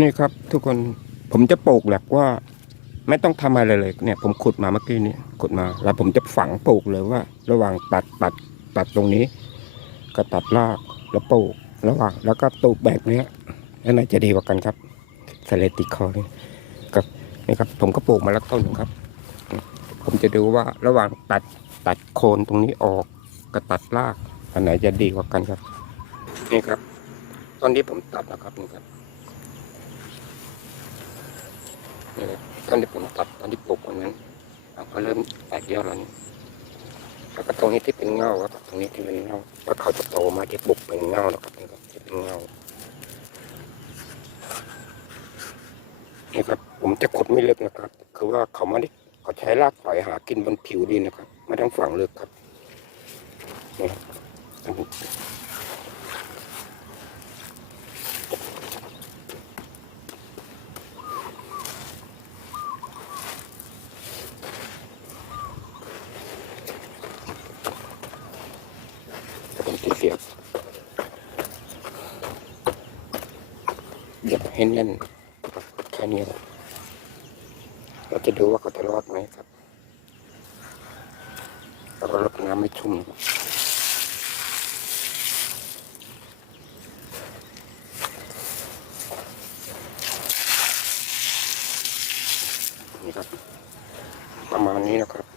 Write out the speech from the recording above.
นี่ครับทุกคนผมจะปลูกแบบว่า ไม่ต้องทำอะไรเลยเนี่ย ผมขุดมาเมื่อกี้นี่ขุดมา แล้วผมจะฝังปลูกเลยว่า ระหว่างตัดตัดตัดตรงนี้ก็ตัดรากแล้วปลูกระหว่าง แล้วก็ปลูกแบบนี้อันไหนจะดีกว่ากันครับสเลติคอนี่กับนี่ครับ ผมก็ปลูกมาแล้วต้นหนึ่งครับ ผมจะดูว่าระหว่างตัดตัดโคนตรงนี้ออกกับตัดรากอันไหนจะดีกว่ากันครับ นี่ครับ ตอนนี้ผมตัดนะครับนี่ครับ นี่ครับตอนที่ผมตัดตอนที่ปลูกวันนั้นอะก็เริ่มแตกยอดแล้วนี่แล้วก็ตรงนี้ที่เป็นเงาครับตรงนี้ที่เป็นเงาแล้วเขาจะโตมาที่ปลูกเป็นเงาแล้วครับนี่ครับที่เป็นเงานี่ครับผมจะขุดไม่ลึกนะครับ คือว่าเขาไม่ได้เขาใช้รากฝอยหากินบนผิวดินนะครับ ไม่ต้องฝังลึกครับนี่ครับแต่ผมจะเสียบเหยียบให้แน่นแค่นี้ครับเราจะดูว่าเขาจะรอดไหมครับแล้วก็รดน้ำไม่ชุ่มนะครับนี่ครับประมาณนี้นะครับ